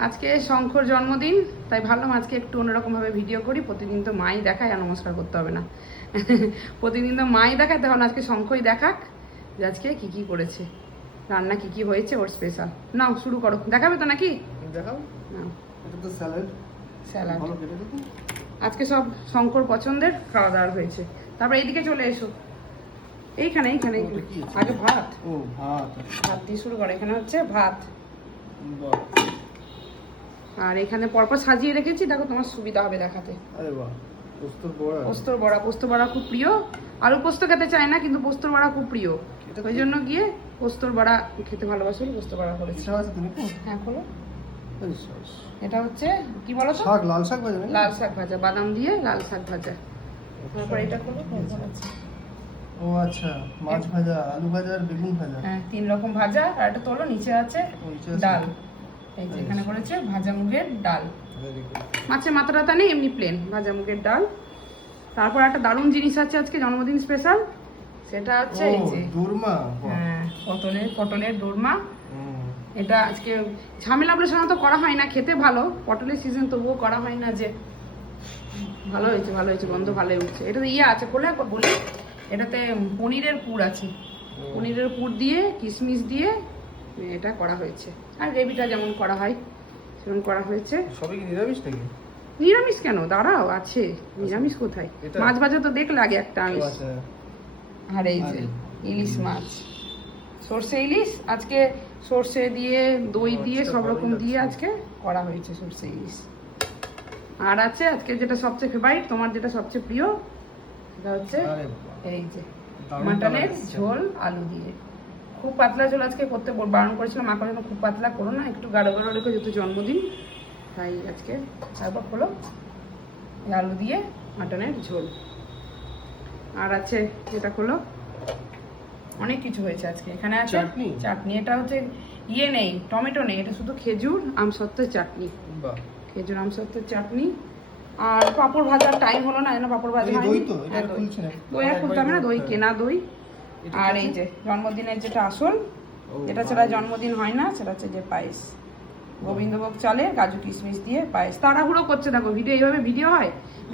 আজকে শঙ্কর জন্মদিন, তাই ভাবলাম আজকে একটু অন্যরকমভাবে ভিডিও করি। প্রতিদিন তো মাই দেখায়, আর নমস্কার করতে হবে না। প্রতিদিন তো মাই দেখায়, তাহলে আজকে শঙ্করই দেখাক যে আজকে কি কি করেছে, রান্না কি কি হয়েছে ওর স্পেশাল। নাও শুরু করো, দেখাবে তো নাকি? দেখাও। নাও। এটা তো স্যালাড। স্যালাড ভালো কেটে দেখো। আজকে সব শঙ্কর পছন্দের খাওয়া দাওয়া হয়েছে। তারপর এইদিকে চলে এসো, এইখানে এইখানে ওটা কি আছে? আগে ভাত, ও ভাত। ভাত দিয়ে শুরু করো। এখানে হচ্ছে ভাত, বাহ। আর এখানে পরপর সাজিয়ে রেখেছি, দেখো তোমার সুবিধা হবে দেখাতে। আরে বাহ, পোস্তর বড়া। পোস্তর বড়া, পোস্ত বড়া খুব প্রিয়। আলু পোস্ত খেতে চায় না, কিন্তু পোস্তর বড়া খুব প্রিয়, এটা ওই জন্য গিয়ে পোস্তর বড়া খেতে ভালোবাসে, পোস্ত বড়া করেছি। এটা আছে তুমি তো? হ্যাঁ খোলো। আরে সস। এটা হচ্ছে কি বলো তো? শাক, লাল শাক ভাজা নাকি? লাল শাক ভাজা, বাদাম দিয়ে লাল শাক ভাজা। তারপর এটা খোলো। ও আচ্ছা, মাছ ভাজা, আলু ভাজা আর বেগুন ভাজা। হ্যাঁ, 3 রকম ভাজা। আর এটা তোলো, নিচে আছে ও, নিচে আছে। ডাল। এই যে এখানে করেছে ভাজা মুগের ডাল, Very good. মাছের মাথা টাথা নেই, এমনি প্লেন ভাজা মুগের ডাল। তারপর একটা দারুণ জিনিস আছে আজকে জন্মদিন স্পেশাল, সেটা হচ্ছে এই ও, যে দোরমা। বাহ। হ্যাঁ, পটলের দোরমা। হুম। এটা আজকে ঝামেলা বলে সাধারণত করা হয় না, খেতে ভালো, পটলের সিজন, তবুও করা হয় না যে। ভালো হয়েছে, ভালো হয়েছে, গন্ধ ভালোই উঠছে। এটাতে ইয়ে আছে, খোলে বলি, এটাতে পনিরের পুর আছে। পনিরের পুর দিয়ে কিশমিশ দিয়ে এটা করা হয়েছে, আর গ্রেভিটা যেমন করা হয় সেরকম করা হয়েছে। সবই কি নিরামিষ নাকি? নিরামিষ কেন, দাঁড়াও আছে, নিরামিষ কোথায়? এটা? মাছ ভাজা তো দেখলে আগে একটা ও আমিষ। আচ্ছা। আর এই যে ইলিশ মাছ, সর্ষে ইলিশ আজকে, সর্ষে দিয়ে দই দিয়ে আচ্ছা, সব রকম ভালোই দিয়ে লাগছে। আজকে করা হয়েছে সর্ষে ইলিশ। আর আছে আজকে যেটা সবচেয়ে ফেভারিট, তোমার যেটা সবচেয়ে প্রিয়, সেটা হচ্ছে আরে বাহ। এই যে দারুণ মাটনের কালার এসেছে। ঝোল আলু দিয়ে। খুব পাতলা ঝোল আজকে করতে বারণ করেছিলাম, মা যেন খুব পাতলা করো না, একটু গাঢ় গাঢ় রেখো, যেহেতু জন্মদিন তাই আজকে। তারপর হলো এই আলু দিয়ে মাটনের ঝোল। আর আছে যেটা হলো, অনেক কিছু হয়েছে আজকে। এখানে আছে চাটনি? চাটনি, এটা হচ্ছে ইয়ে নেই, টমেটো নেই, এটা শুধু খেজুর আমসত্ত্বের চাটনি, বাহ। খেজুর আমসত্ত্বের চাটনি। আর পাঁপড় ভাজার টাইম হলো না, যেন পাঁপড় ভাজা এই হয়নি। দই তো? এটা হ্যাঁ, দই। খুলছে না। দই আর খুলতে হবে না, দই কেনা দই। এটা আর কি এই আছে? যে জন্মদিনের যেটা আসল, ও, যেটা ছাড়া পায়েস। জন্মদিন হয় না, সেটা হচ্ছে যে পায়েস। গোবিন্দভোগ চালে কাজু কিশমিশ দিয়ে পায়েস। তাড়াহুড়ো করছে, দেখো ভিডিও এইভাবে ভিডিও হয়,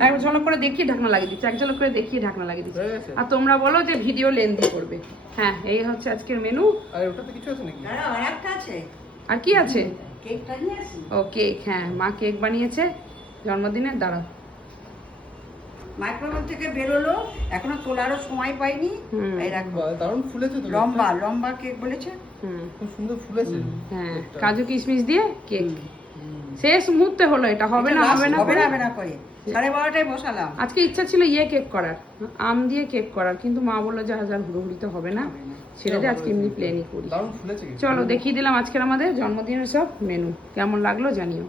এক ঝলক করে দেখিয়ে ঢাকনা লাগিয়ে দিচ্ছে, এক ঝলক করে দেখিয়ে ঢাকনা লাগিয়ে দিচ্ছে। হয়ে গেছে? আর তোমরা বলো যে ভিডিও লেন্দি করবে। হ্যাঁ, এই হচ্ছে আজকের মেনু। আর ওটাতে কিছু আছে নাকি? আর একটা আছে, আর কি আছে? কেকটা নিয়ে আসি। ও কেক, হ্যাঁ মা কেক বানিয়েছে জন্মদিনের। দাঁড়াও, মাইক্রোওয়েভ থেকে বেরোলো, এখনো তোলারও সময় পাইনি। হুম। এই দেখো, বাহ, দারুণ ফুলেছে তো। লম্বা লম্বা কেক বলেছে। হুম, খুব সুন্দর ফুলেছে। হ্যাঁ কেকটা। কাজু কিশমিশ দিয়ে কেক। হুম। শেষ মুহূর্তে হলো, এটা হবে না এটা হবে না হবে করে। না হবে না করে 12:30টায় বসালাম। আজকে ইচ্ছা ছিল ইয়ে কেক করার, আম দিয়ে কেক করার, কিন্তু মা বললো যে হাজার হুড়োহুড়িতে হবে না, ছেড়ে দিয়ে আজকে এমনি প্লেনই করি। দারুণ ফুলেছে কেকটা। চলো দেখিয়ে দিলাম আজকের আমাদের জন্মদিনের সব মেনু, কেমন লাগলো জানিও।